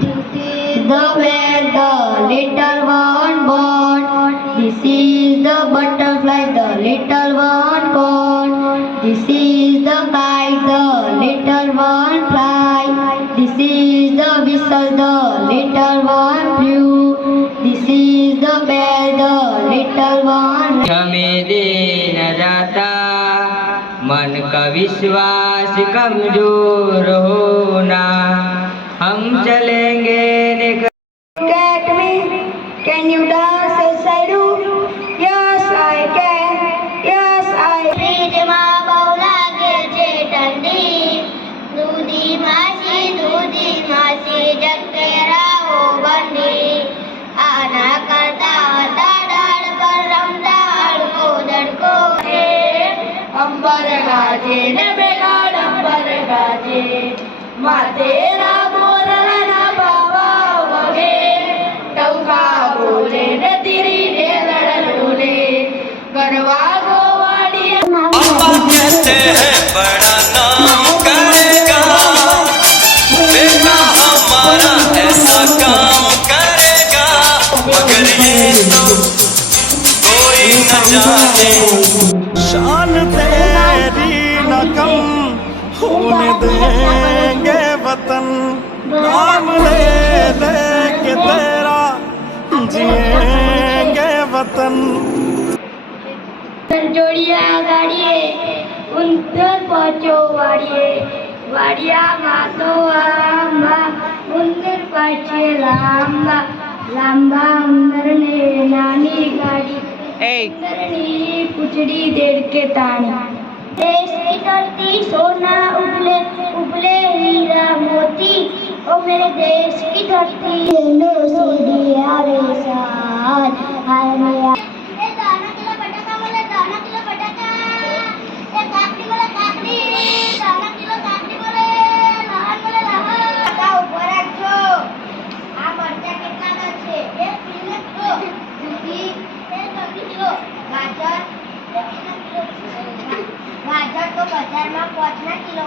This is the where the little one born. This is the butterfly, the little one born. This is the kite, the little one fly. This is the whistle, the little one blew. This is the bell, the little one. हमें दे न जाता मन का विश्वास कमजोर होना हम चलेंगे निकल Look at me. Can you dance as I do? Yes, I can. Yes, I ફ્રીજમાં બહુ લાગે છે ઠંડી દૂધી માસી દૂધી માસી જગેરાઓ બંડી આના કરતા હતા ડાળ પર રમતા હળકો દડકો રે અંબર ગાજે ને બેગાડ અંબર ગાજે માતેરા મોરલા कहते हैं बड़ा नाम करेगा। बेटा हमारा ऐसा काम करेगा। मगर ये तो कोई न जाने। शान तेरी न कम होने देंगे वतन। नाम ले ले के तेरा जिएँगे वतन। જોડિયા ગાડીએ ઉંદર પહોંચો વાડીએ વાડિયામાં તો આંબા ઉંદર પાછે લાંબા લાંબા ઉંદરને નાની ગાડી ઉંદરની પૂંછડી દેડકે તાણી देश की धरती सोना उबले उबले हीरा मोती ओ मेरे देश की धरती लो सीधी आवे साथ हाय मेरा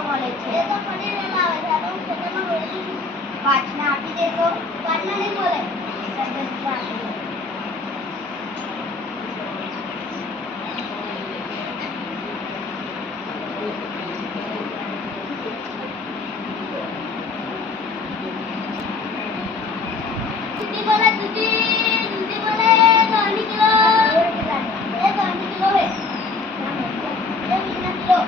મળે છે. એ તો વેલા આવે છે તો હું ખેતરમાં વેચું છું આપી દેશો પાંચના નહીં બોલે દસ રૂપિયા આપી દો દૂધી બોલે દૂધી દૂધી બોલે દોની કિલો એ દોની કિલો હે એ વીસના કિલો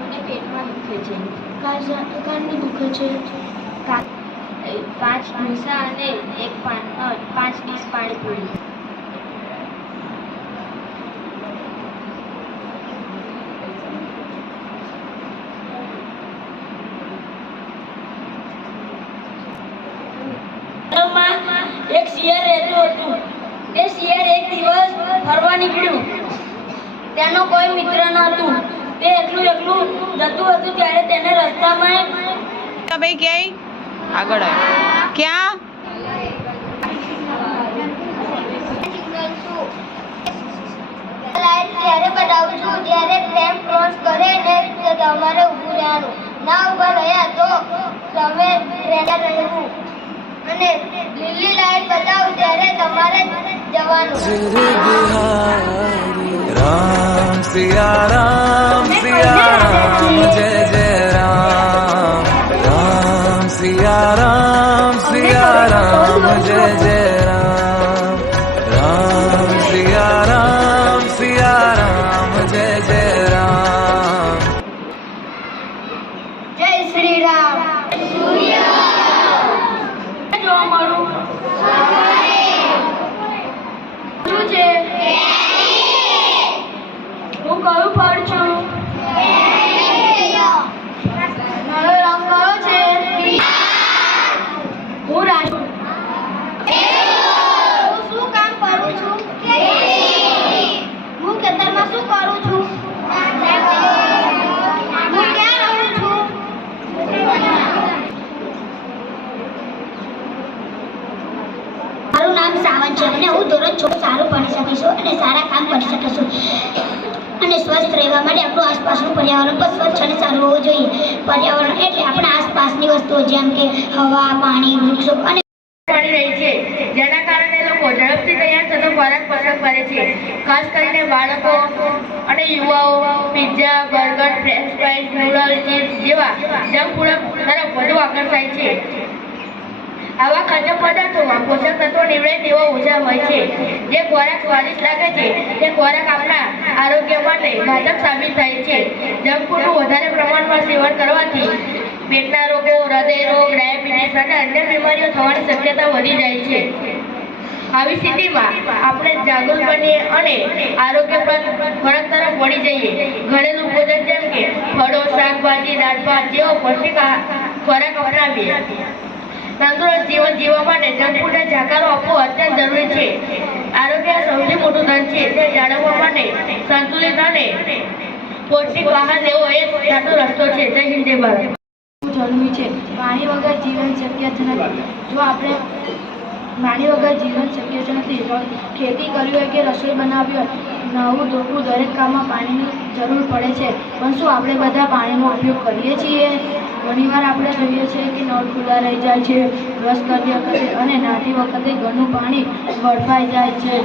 મને પેટમાં દુખે છે કારની દુખે છે. પાંચ ઢોસા અને એક પાંચ ડીશ પાણીપુરી એક શિયર રહેતું હતું. તે શિયર એક દિવસ ફરવા નીકળ્યું. તેનો કોઈ મિત્ર ન હતું તે એકલું એકલું જતું હતું ત્યારે તેને રસ્તામાં ભાઈ ક્યાંય? આગળ આવ્યો ક્યાં? તમારે ઊભું રહેવાનું. ના ઊભા રહ્યા તો તમે રહેતા રહેવું. અને લીલી લાઈટ બતાવું ત્યારે તમારે જવાનું. રામ સિયા રામ સિયા. Yeah. પર્યાવરણ સ્વચ્છ અને સારું હોવું જોઈએ. પર્યાવરણ એટલે આપણા આસપાસની વસ્તુઓ, જેમ કે હવા, પાણી, વૃક્ષો અને રહી છે. જેના કારણે લોકો ઝડપથી તૈયાર થતો ખોરાક પસંદ કરે છે. ખાસ કરીને બાળકો અને યુવાઓ pizza burger French fries noodles chips જેવા જંક ફૂડ તરફ વધુ આકર્ષાય છે. આવા ખાદ્ય પદાર્થોમાં પોષક તત્વો નીવડે તેવો ઊર્જા હોય છે. જે ખોરાક સ્વાદિષ્ટ લાગે છે, તે ખોરાક આપણા આરોગ્ય માટે ઘાતક સાબિત થાય છે. જંક ફૂડનું વધારે પ્રમાણમાં સેવન કરવાથી પેટના રોગો, હૃદય રોગ, ડાયાબિટીસ અને અન્ય બીમારીઓ થવાની શક્યતા વધી જાય છે. આવી સ્થિતિમાં આપણે જાગૃત બનીએ અને આરોગ્યપ્રદ ખોરાક તરફ વળી જઈએ. ઘરેલું ભોજન જેમ કે ફળો, શાકભાજી દાળ ભાત જેવો પૌષ્ટિક ખોરાક અપનાવીએ. તંદુરસ્ત જીવન જીવવા માટે જંકફૂડને જાકારો આપવો અત્યંત જરૂરી છે. આરોગ્ય સૌથી મોટું ધન છે તે જાળવવા માટે સંતુલિત અને પૌષ્ટિક આહાર લેવો એ સાચો રસ્તો છે. જય હિન્દ, જય ભારત. જરૂરી છે. પાણી વગર જીવન શક્ય જ નથી. જો આપણે પાણી વગર જીવન શક્ય જ નથી ખેતી કરવી હોય કે રસોઈ બનાવવી હોય, નવું ધોવું દરેક કામમાં પાણીની જરૂર પડે છે. પણ શું આપણે બધા પાણીનો ઉપયોગ કરીએ છીએ? ઘણીવાર આપણે જોઈએ છીએ કે નળ ખુલ્લા રહી જાય છે બ્રશ કરતી વખતે અને નાતી વખતે ઘરનું પાણી ગળફાઈ જાય છે.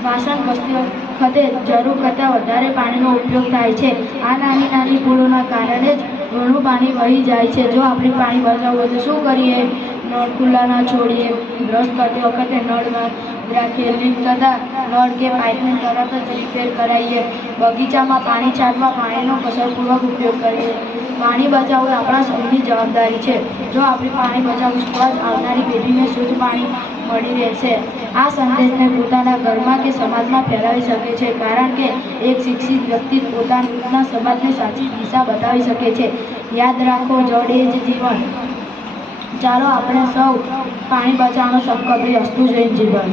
વાસણ ઘસતી વખતે જરૂર કરતાં વધારે પાણીનો ઉપયોગ થાય છે. આ નાની નાની ભૂલોના કારણે જ ઘણું પાણી વહી જાય છે. જો આપણે પાણી બચાવવું હોય તો શું કરીએ? નળ ખુલ્લા ના છોડીએ. બ્રશ કરતી વખતે નળમાં રાખીએ. લીક થતાં નળ કે પાઇપને તરત જ રિપેર કરાવીએ બગીચામાં પાણી છાંટવા પાણીનો કસરપૂર્વક ઉપયોગ કરીએ. પાણી બચાવવું આપણા સૌની જવાબદારી છે. જો આપણે પાણી બચાવશું તો જ આવનારી પેઢીને શુદ્ધ પાણી મળી રહેશે. આ સંદેશને પોતાના ઘરમાં કે સમાજમાં ફેલાવી શકે છે. કારણ કે એક શિક્ષિત વ્યક્તિ પોતાના સમાજને સાચી દિશા બતાવી શકે છે. યાદ રાખો, જળ એ જ જીવન. ચાલો, આપણે સૌ પાણી બચાવવાનો સંકલ્પ. અસ્તુ જય જીવન